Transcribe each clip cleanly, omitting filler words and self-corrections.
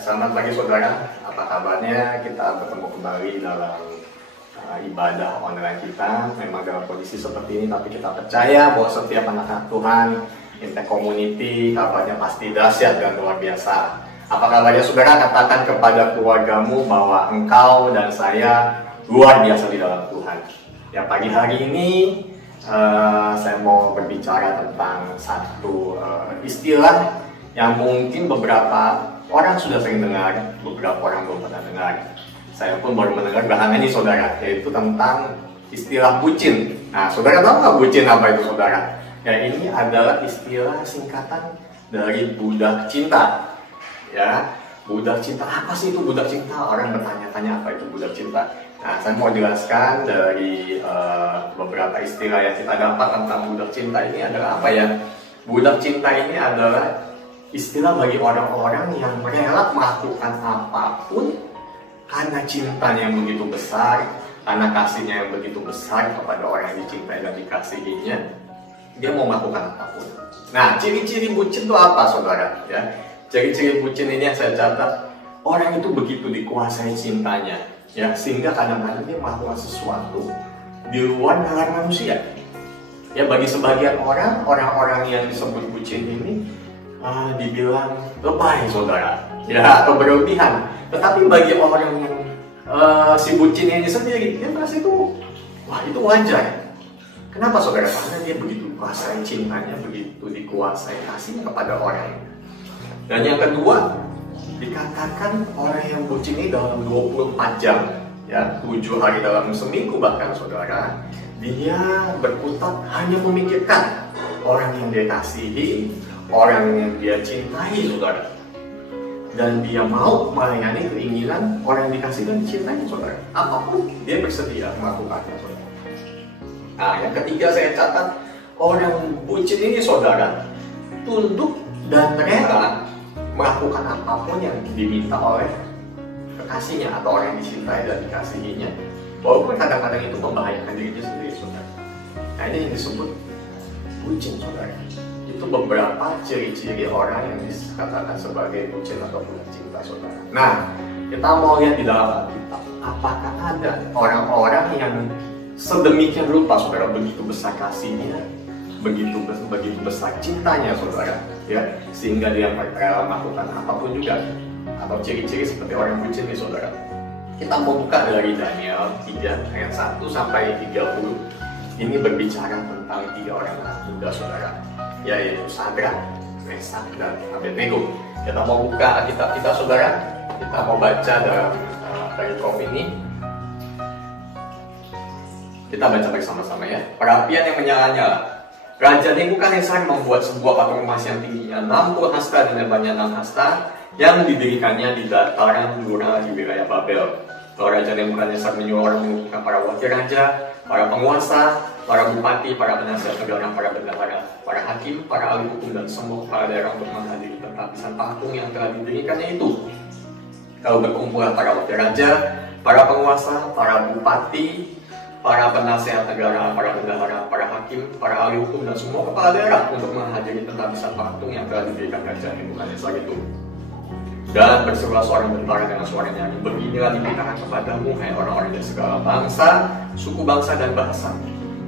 Selamat pagi saudara, apa kabarnya? Kita bertemu kembali dalam ibadah online kita. Memang dalam kondisi seperti ini, tapi kita percaya bahwa setiap anak-anak Tuhan, Impact Community, kabarnya pasti dahsyat dan luar biasa. Apa kabarnya saudara? Katakan kepada keluargamu bahwa engkau dan saya luar biasa di dalam Tuhan. Ya, pagi hari ini saya mau berbicara tentang satu istilah yang mungkin beberapa orang sudah sering dengar, beberapa orang belum pernah dengar. Saya pun baru mendengar belakangan ini saudara, yaitu tentang istilah bucin. Nah, saudara tahu nggak bucin apa itu saudara? Ya, ini adalah istilah singkatan dari budak cinta. Ya, budak cinta, apa sih itu budak cinta? Orang bertanya-tanya apa itu budak cinta. Nah, saya mau jelaskan dari beberapa istilah yang kita dapat tentang budak cinta ini adalah apa ya? Budak cinta ini adalah istilah bagi orang-orang yang rela melakukan apapun karena cintanya yang begitu besar, karena kasihnya yang begitu besar kepada orang yang dicintai dan dikasihinya, dia mau melakukan apapun. Nah, ciri-ciri bucin itu apa saudara? Ya, ciri-ciri bucin ini yang saya catat, orang itu begitu dikuasai cintanya, ya, sehingga kadang-kadang dia melakukan sesuatu di luar nalar manusia. Ya, bagi sebagian orang-orang yang disebut bucin ini dibilang lebay saudara, ya, atau berlebihan. Tetapi bagi orang yang si bucin ini sendiri, dia merasa itu, wah, itu wajar. Kenapa saudara? Karena dia begitu dikuasai cintanya, begitu dikuasai kasihnya kepada orang. Dan yang kedua, dikatakan orang yang bucin ini dalam 24 jam, ya, 7 hari dalam seminggu bahkan saudara, dia berkutat hanya memikirkan orang yang dia kasihi, orang yang dia cintai saudara, dan dia mau melayani keinginan orang yang dikasih dan dicintai saudara. Apapun dia bersedia melakukannya saudara. Nah, yang ketiga saya catat, orang bucin ini saudara tunduk dan rela melakukan apapun yang diminta oleh kekasihnya atau orang yang dicintai dan dikasihinya, walaupun kadang-kadang itu membahayakan dirinya sendiri saudara. Nah, ini yang disebut bucin saudara. Itu beberapa ciri-ciri orang yang dikatakan sebagai bucin atau budak cinta saudara. Nah, kita mau lihat di dalam Alkitab, apakah ada orang-orang yang sedemikian rupa saudara, begitu besar kasihnya, begitu besar cintanya saudara, ya, sehingga dia rela melakukan apapun juga, atau ciri-ciri seperti orang bucin ini saudara. Kita mau buka dari Daniel 3 ayat 1 sampai 30. Ini berbicara tentang 3 orang anak muda saudara, yaitu Sadrak, Mesak, dan Abednego. Kita mau buka Alkitab kita saudara, kita mau baca dalam perikop ini. Kita baca bersama-sama ya. Perapian yang menyala-nyala. Raja Nebukadnezar membuat sebuah patung emas yang tingginya 60 hasta dan lebarnya 6 hasta, yang didirikannya di dataran Dura di wilayah Babel. Lalu Raja Nebukadnezar menyuruh orang mengumpulkan para wakil raja, para penguasa, para bupati, para penasihat negara, para bendahara, para hakim, para ahli hukum, dan semua kepala daerah untuk menghadiri penghabisan patung yang telah didirikannya itu. Lalu berkumpullah para wakil raja, para penguasa, para bupati, para penasihat negara, para bendahara, para hakim, para ahli hukum, dan semua kepala daerah untuk menghadiri penghabisan patung yang telah didirikan Raja Nebukadnezar itu. Dan berserulah seorang tentara dengan suara nyanyi, beginilah diberitakan kepadamu, hai orang-orang dari segala bangsa, suku bangsa, dan bahasa.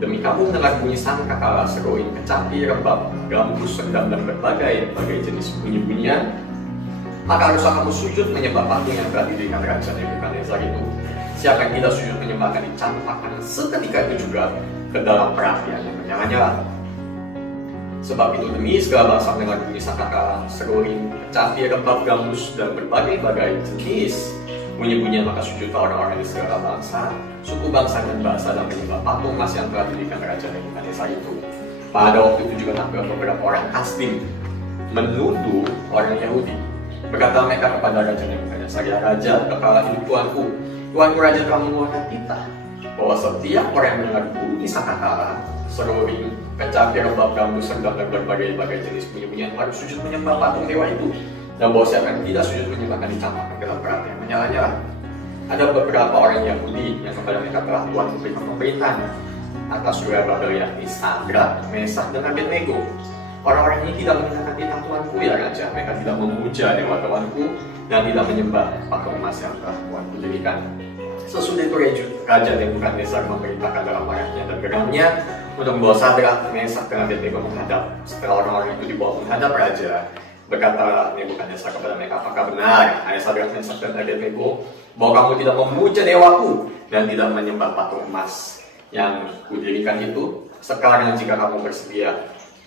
Demi kamu mendengar bunyi sangkakala, seruling, kecapi, rebab, gambus, sedang, dan berbagai jenis bunyi-bunyian, maka haruslah kamu sujud menyembah patung yang telah didirikan Raja Nebukadnezar itu. Siapa yang tidak sujud menyembah akan dicampakkan seketika itu juga ke dalam perapian yang menyala-nyala. Sebab itu demi segala bangsa mendengar bunyi sangkakala, seruling, kecapi, rebab, gambus, dan berbagai jenis bunyi-bunyian, maka sujudlah orang-orang di segala bangsa, suku bangsa, dan bahasa, dan menyembah patung emas yang telah didirikan Raja Nebukadnezar itu. Pada waktu itu juga tampil beberapa orang Kasdim menuduh orang Yahudi. Berkata mereka kepada Raja Nebukadnezar, ya Raja, kekal hidup Tuanku Raja telah mengeluarkan kita bahwa setiap orang yang mendengar bunyi sangkakala, seruling, kecapi, rebab, gambus, sedang, dan berbagai jenis bunyi-bunyian harus sujud menyembah patung dewa itu, dan bahwa siapa yang tidak sujud menyembah akan dicampakkan ke dalam perapian yang menyala-nyala. Ada beberapa orang Yahudi yang kepada mereka telah Tuhan memberikan pemerintahan atas wilayah Babel, yakni Sadrak, Mesak, dan Abednego. Orang-orang ini tidak menyenangkan titah Tuanku ya Raja. Mereka tidak memuja dewa Tuanku dan tidak menyembah patung emas yang telah Tuanku jadikan. Sesudah itu Raja Nebukadnezar memerintahkan dalam marahnya dan geramnya untuk membawa Sadrak, Mesak, dan Abednego menghadap. Setelah orang-orang itu dibawa menghadap Raja, berkata Nebukadnezar kepada mereka, apakah benar, hai Sadrak, Mesak, dan Abednego, bahwa kamu tidak memuja dewaku dan tidak menyembah patung emas yang kudirikan itu? Sekarang jika kamu bersedia,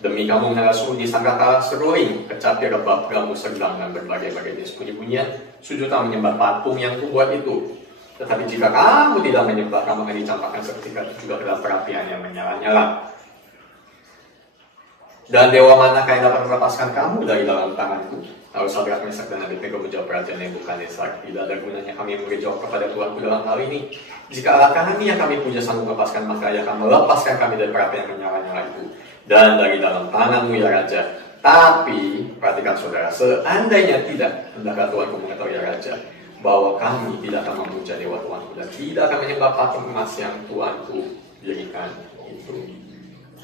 demi kamu menarasuni sangkakala seruling, kecapi rebab, gamu sedang, dan berbagai-bagai jenis bunyi-bunyian, sujudlah menyembah patung yang kubuat itu. Tetapi jika kamu tidak menyembah, kamu akan dicampakkan seketika juga ke dalam perapian yang menyala-nyala. Dan dewa manakah yang dapat melepaskan kamu dari dalam tanganku? Lalu Sadrak, Mesak, dan Abednego menjawab Raja Nebukadnezar, tidak ada gunanya kami menjawab kepada Tuanku dalam hal ini. Jika Allah kami yang kami puja sanggup melepaskan, maka ia akan melepaskan kami dari perapian yang menyala-nyala itu dan dari dalam tanganmu ya Raja. Tapi, perhatikan saudara, seandainya tidak, hendaklah Tuanku mengetahui ya Raja, bahwa kami tidak akan memuja dewa Tuanku dan tidak akan menyembah patung emas yang Tuanku dirikan itu.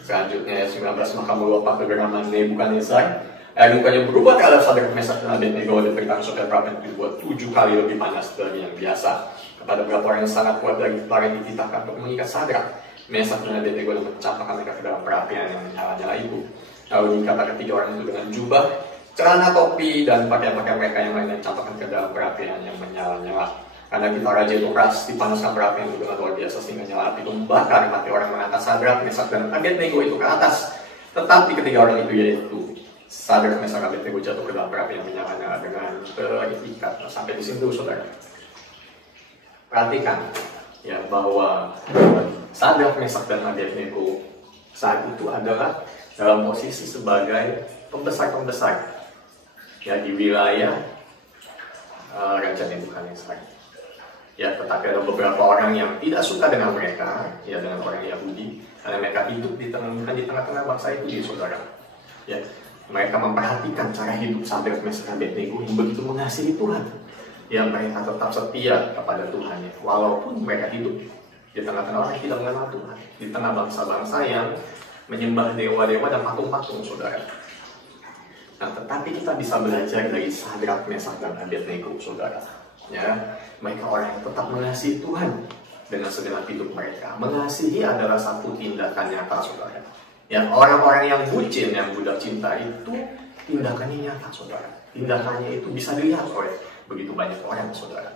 Selanjutnya ayat 19, maka meluaplah kegeraman Nebukadnezar, mukanya berubah ke arah Sadrak, Mesak, dan Abednego, dan beritahu supaya perapian itu dibuat 7 kali lebih panas dari yang biasa. Kepada beberapa orang yang sangat kuat dari tentara yang dititahkan untuk mengikat Sadrak, Mesak, dan Abednego, dan mencampakkan mereka ke dalam perapian yang menyala-nyala itu. Lalu dikatakan 3 orang itu dengan jubah, celana, topi, dan pakaian-pakaian mereka yang lain, dan campakkan ke dalam perapian yang menyala-nyala. Karena kita Raja itu keras, dipanaskan perapian itu dengan luar biasa sehingga nyala api itu membakar mati orang mengangkat Sadrak, Mesak, dan Abednego itu ke atas. Tetapi ketiga orang itu yaitu Sadrak, Mesak, Abednego jatuh ke dalam perapian yang menyala-nyala dengan terikat. Sampai di situ saudara. Perhatikan ya bahwa Sadrak, Mesak, dan Abednego saat itu adalah dalam posisi sebagai pembesar-pembesar ya di wilayah Raja Nebukadnezar. Ya, tetapi ada beberapa orang yang tidak suka dengan mereka, ya dengan orang Yahudi, karena mereka hidup di tengah-tengah bangsa itu, saudara. Ya, mereka memperhatikan cara hidup Sadrak, Mesak, dan Abednego yang begitu mengasihi Tuhan. Ya, mereka tetap setia kepada Tuhan, ya. Walaupun mereka hidup di tengah-tengah orang yang tidak mengenal Tuhan, di tengah bangsa-bangsa yang menyembah dewa-dewa dan patung-patung, saudara. Nah, tetapi kita bisa belajar dari Sadrak, Mesak, dan Abednego, saudara. Ya, mereka orang yang tetap mengasihi Tuhan dengan segenap hidup mereka. Mengasihi adalah satu tindakan nyata, saudara. Ya, orang-orang yang bucin, yang budak cinta itu tindakannya nyata, saudara. Tindakannya itu bisa dilihat oleh begitu banyak orang, saudara.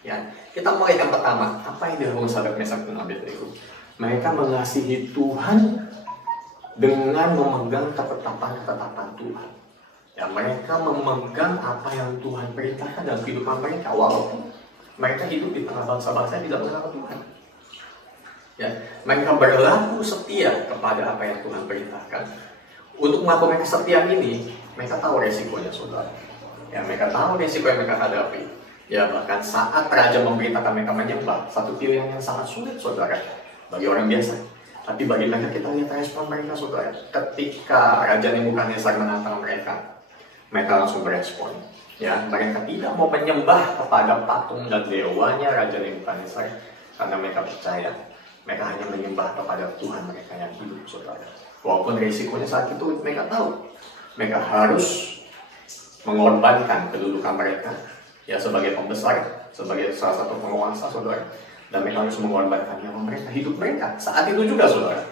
Ya, kita mulai yang pertama. Apa yang dilakukan Sadrak, Mesak, dan Abednego? Mereka mengasihi Tuhan dengan memegang ketetapan-ketetapan Tuhan. Ya, mereka memegang apa yang Tuhan perintahkan dalam kehidupan mereka, walaupun mereka hidup di tengah bangsa-bangsa yang tidak mengenal Tuhan. Ya, mereka berlaku setia kepada apa yang Tuhan perintahkan. Untuk melakukan kesetiaan ini, mereka tahu resikonya, saudara. Ya, mereka tahu resiko yang mereka hadapi. Ya, bahkan saat raja memerintahkan mereka menyembah, satu pilihan yang sangat sulit, saudara, bagi orang biasa. Tapi bagi mereka, kita lihat respon mereka, saudara. Ketika Raja Nebukadnezar menantang mereka langsung berespon. Ya, mereka tidak mau menyembah kepada patung dan dewanya Raja Nebukadnezar karena mereka percaya mereka hanya menyembah kepada Tuhan mereka yang hidup, saudara. Walaupun risikonya saat itu mereka tahu mereka harus mengorbankan kedudukan mereka ya sebagai pembesar, sebagai salah satu penguasa, saudara, dan mereka harus mengorbankan nyawa mereka, hidup mereka saat itu juga, saudara.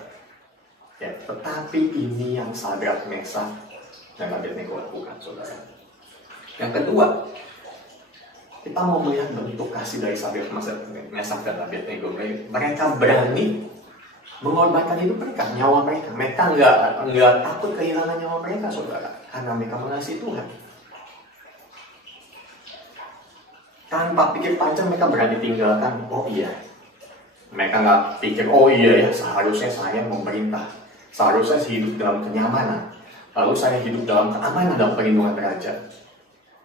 Ya, tetapi ini yang Sadrak, Mesak, dan Abednego lakukan, saudara. Yang kedua, kita mau melihat bentuk kasih dari Sadrak, Mesak, dan Abednego. Mereka berani mengorbankan hidup mereka, nyawa mereka. Mereka nggak takut kehilangan nyawa mereka, saudara, karena mereka mengasihi Tuhan. Tanpa pikir panjang mereka berani tinggalkan. Oh iya, mereka nggak pikir oh iya ya seharusnya saya memerintah, seharusnya saya hidup dalam kenyamanan. Lalu saya hidup dalam keamanan dan perlindungan raja.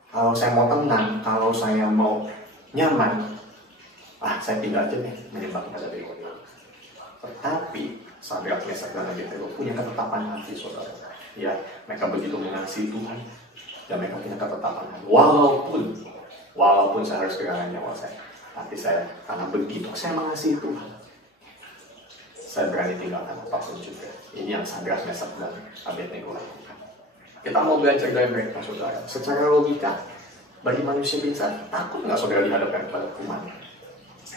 Kalau saya mau tenang, kalau saya mau nyaman, saya tinggal aja deh menyembah kepada dewa. Tetapi Sadrak, Mesak, dan Abednego punya ketetapan hati, saudara. Ya, mereka begitu mengasihi Tuhan dan mereka punya ketetapan hati. Walaupun saya harus kehilangan nyawa saya, tapi saya karena begitu saya mengasihi Tuhan, saya berani tinggalkan apapun juga. Ini yang Sadrak, Mesak, dan Abednego lakukan. Kita mau belajar dari mereka, saudara. Secara logika, bagi manusia biasa, takut nggak saudara dihadapkan kepada hukuman?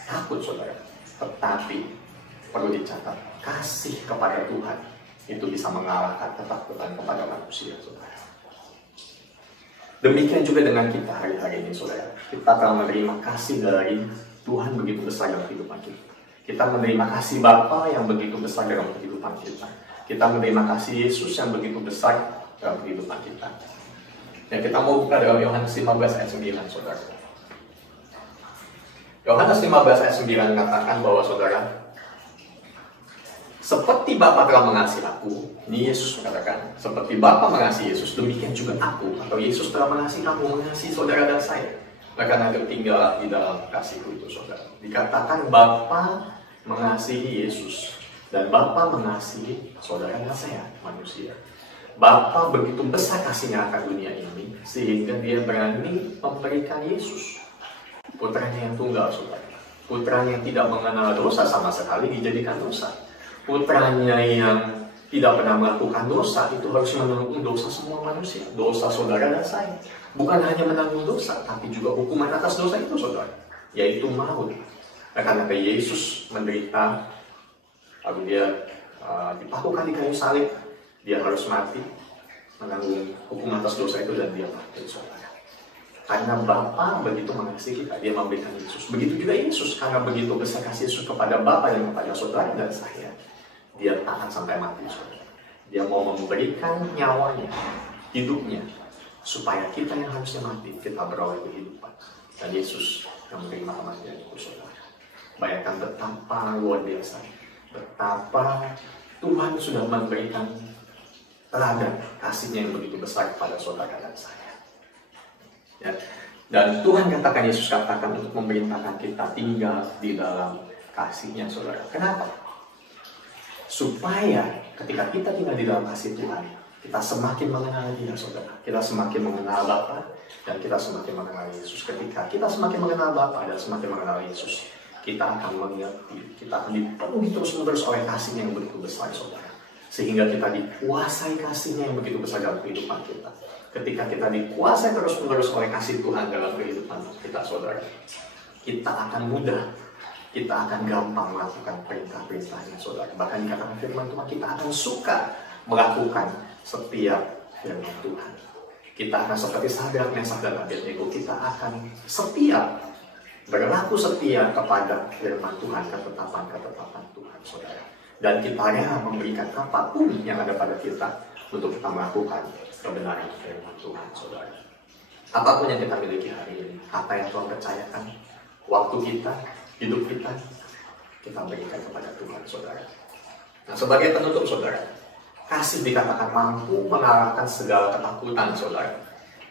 Takut, saudara. Tetapi perlu dicatat, kasih kepada Tuhan itu bisa mengalahkan ketakutan kepada manusia, saudara. Demikian juga dengan kita hari-hari ini, saudara. Kita telah menerima kasih dari Tuhan begitu besar dalam kehidupan kita. Kita menerima kasih Bapa yang begitu besar dalam kehidupan kita. Kita menerima kasih Yesus yang begitu besar dalam kehidupan kita. Dan kita mau buka dalam Yohanes 15 ayat 9, saudara. Yohanes 15 ayat 9 katakan bahwa, saudara, seperti Bapa telah mengasihi aku, ini Yesus mengatakan, seperti Bapa mengasihi Yesus, demikian juga aku, atau Yesus telah mengasihi kamu, mengasihi saudara dan saya. Karena tinggal di dalam kasihku itu, saudara. Dikatakan Bapa mengasihi Yesus, dan Bapa mengasihi saudara dan saya, manusia. Bapa begitu besar kasihnya akan dunia ini, sehingga dia berani memberikan Yesus, putranya yang tunggal, saudara. Putranya yang tidak mengenal dosa sama sekali dijadikan dosa. Putranya yang tidak pernah melakukan dosa itu harus menanggung dosa semua manusia, dosa saudara dan saya. Bukan hanya menanggung dosa, tapi juga hukuman atas dosa itu, saudara, yaitu maut. Karena Yesus menderita, lalu dia dipakukan di kayu salib, dia harus mati, menanggung hukuman atas dosa itu, dan dia mati, saudara. Karena Bapa begitu mengasihi kita, dia memberikan Yesus. Begitu juga Yesus, karena begitu besar kasih Yesus kepada Bapa dan kepada saudara dan saya, dia tahan sampai mati, saudara. Dia mau memberikan nyawanya, hidupnya, supaya kita yang harusnya mati, kita beroleh kehidupan. Dan Yesus yang menerima kematian itu, saudara. Bayangkan betapa luar biasa, betapa Tuhan sudah memberikan teladan kasihnya yang begitu besar kepada saudara dan saya. Ya. Dan Tuhan katakan, Yesus katakan untuk memerintahkan kita tinggal di dalam kasihnya, saudara. Kenapa? Supaya ketika kita tinggal di dalam kasih Tuhan, kita semakin mengenal Dia, saudara. Kita semakin mengenal Bapa dan kita semakin mengenal Yesus. Ketika kita semakin mengenal Bapa dan semakin mengenal Yesus, kita akan mengerti, kita akan dipenuhi terus-menerus oleh kasihnya yang begitu besar, saudara. Sehingga kita dikuasai kasihnya yang begitu besar dalam kehidupan kita. Ketika kita dikuasai terus-menerus oleh kasih Tuhan dalam kehidupan kita, saudara, kita akan mudah, kita akan gampang melakukan perintah-perintahnya, saudara. Bahkan dikatakan firman Tuhan, kita akan suka melakukan setiap firman Tuhan. Kita akan seperti Sadrak, Mesak, dan Abednego, kita akan setia, berlaku setia kepada firman Tuhan, ketetapan-ketetapan Tuhan, saudara. Dan kita rela memberikan apapun yang ada pada kita untuk kita melakukan kebenaran firman Tuhan, saudara. Apapun yang kita miliki hari ini, apa yang Tuhan percayakan, waktu kita, hidup kita berikan kepada Tuhan, saudara. Nah, sebagai penutup, saudara, kasih dikatakan mampu mengalahkan segala ketakutan, saudara,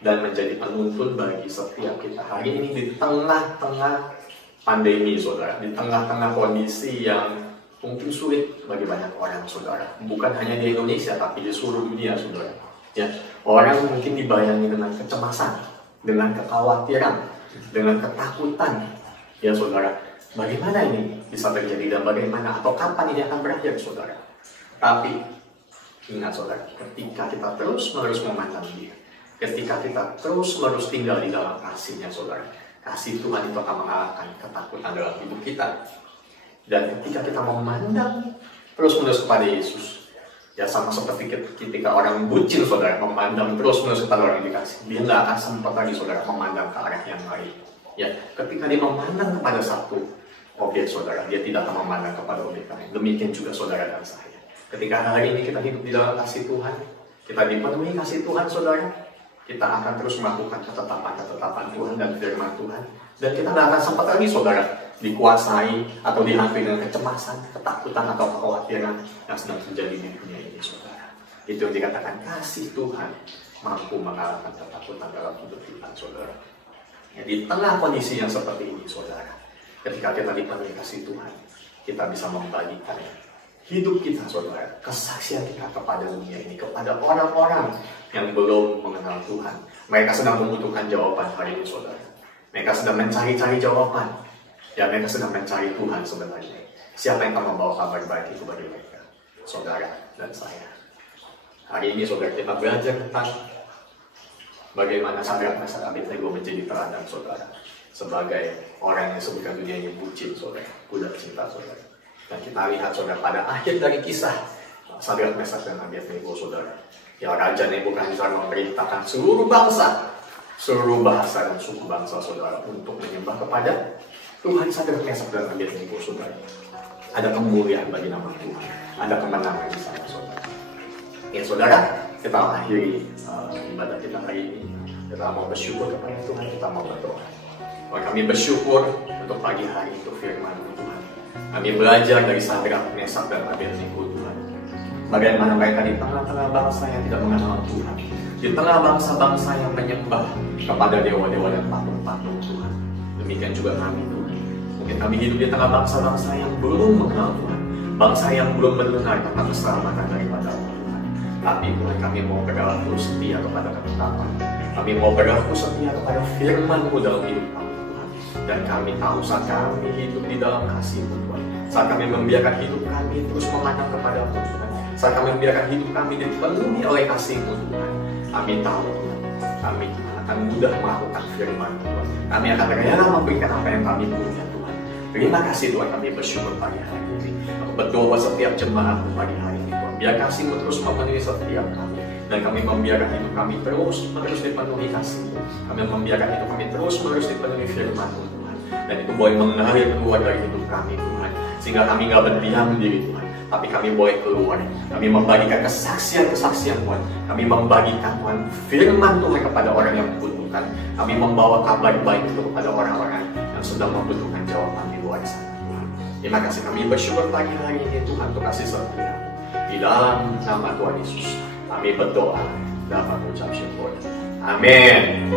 dan menjadi penuntun bagi setiap kita hari ini di tengah-tengah pandemi, saudara, di tengah-tengah kondisi yang mungkin sulit bagi banyak orang, saudara. Bukan hanya di Indonesia, tapi di seluruh dunia, saudara. Ya, orang mungkin dibayangi dengan kecemasan, dengan kekhawatiran, dengan ketakutan, ya, saudara. Bagaimana ini bisa terjadi dan bagaimana atau kapan ini akan berakhir, saudara? Tapi ingat, saudara, ketika kita terus-menerus memandang Dia, ketika kita terus-menerus tinggal di dalam kasih-Nya, saudara, kasih Tuhan itu akan mengalahkan ketakutan dalam hidup kita. Dan ketika kita memandang terus-menerus kepada Yesus, ya sama seperti ketika orang bucin, saudara, memandang terus-menerus kepada orang yang dikasih, dia nggak akan sempat lagi, saudara, memandang ke arah yang lain. Ya, ketika dia memandang kepada satu objek, saudara, dia tidak akan memandang kepada objek lain. Demikian juga saudara dan saya. Ketika hari ini kita hidup di dalam kasih Tuhan, kita dipenuhi kasih Tuhan, saudara, kita akan terus melakukan ketetapan-ketetapan Tuhan dan firman Tuhan. Dan kita tidak akan sempat lagi, saudara, dikuasai atau dihantui dengan kecemasan, ketakutan, atau kekhawatiran yang sedang terjadi di dunia ini, saudara. Itu yang dikatakan kasih Tuhan mampu mengalahkan ketakutan dalam hidup kita, saudara. Ya, di tengah kondisi yang seperti ini, saudara, ketika kita dipenuhi kasih Tuhan, kita bisa membagikan hidup kita, saudara, kesaksian kita kepada dunia ini, kepada orang-orang yang belum mengenal Tuhan. Mereka sedang membutuhkan jawaban hari ini, saudara. Mereka sedang mencari-cari jawaban. Ya, mereka sedang mencari Tuhan sebenarnya. Siapa yang akan membawa kabar baik itu bagi mereka? Saudara dan saya. Hari ini saudara kita belajar tentang bagaimana Sadrak Mesak Abednego menjadi teladan saudara. Sebagai orang yang sebutkan dunia ini bucin saudara, budak cinta saudara. Dan kita lihat saudara pada akhir dari kisah Sadrak Mesak dan Abednego saudara. Ya Raja Nebukadnezar memerintahkan seluruh bangsa, seluruh bahasa dan suku bangsa saudara untuk menyembah kepada Tuhan Sadrak Mesak dan Abednego saudara. Ada kemuliaan bagi nama Tuhan, ada kemenangan di sana saudara. Ya saudara, kita akhiri ibadah kita hari ini. Kita mau bersyukur kepada Tuhan, kita mau berdoa. Kami bersyukur untuk pagi hari itu firman Tuhan. Kami belajar dari Sadrak, Mesak dan Abednego Tuhan. Bagaimana mereka di tengah-tengah bangsa yang tidak mengenal Tuhan, di tengah bangsa-bangsa yang menyembah kepada dewa-dewa dan patung-patung Tuhan. Demikian juga kami Tuhan. Mungkin kami hidup di tengah bangsa-bangsa yang belum mengenal Tuhan, bangsa yang belum mendengar tentang keselamatan daripada Tuhan. Tapi Tuhan, kami mau berlaku setia kepada ketetapan. Kami mau berlaku setia kepada firman-Mu dalam hidup kami Tuhan. Dan kami tahu saat kami hidup di dalam kasih-Mu Tuhan, saat kami membiarkan hidup kami terus memandang kepada-Mu Tuhan, saat kami membiarkan hidup kami dipenuhi oleh kasih-Mu Tuhan, kami tahu Tuhan, kami akan mudah melakukan firman Tuhan. Kami akan rela memberikan apa yang kami punya Tuhan. Terima kasih Tuhan, kami bersyukur pagi hari ini. Aku berdoa buat setiap jemaat pagi hari ini Tuhan. Biar kasih-Mu terus memenuhi setiap kami. Dan kami membiarkan hidup kami terus menerus dipenuhi kasih-Mu. Kami membiarkan hidup kami terus menerus dipenuhi firman-Mu Tuhan. Dan itu boleh mengalir keluar dari hidup kami Tuhan. Sehingga kami gak berdiam diri Tuhan, tapi kami boleh keluar. Kami membagikan kesaksian-kesaksian Tuhan. Kami membagikan Tuhan firman Tuhan kepada orang yang membutuhkan. Kami membawa kabar baik itu kepada orang-orang yang sedang membutuhkan jawaban di luar sana Tuhan. Terima kasih, kami bersyukur pagi hari ini Tuhan untuk kasih setia. Di dalam nama Tuhan Yesus kami berdoa dapat mengucap syukur. Amin.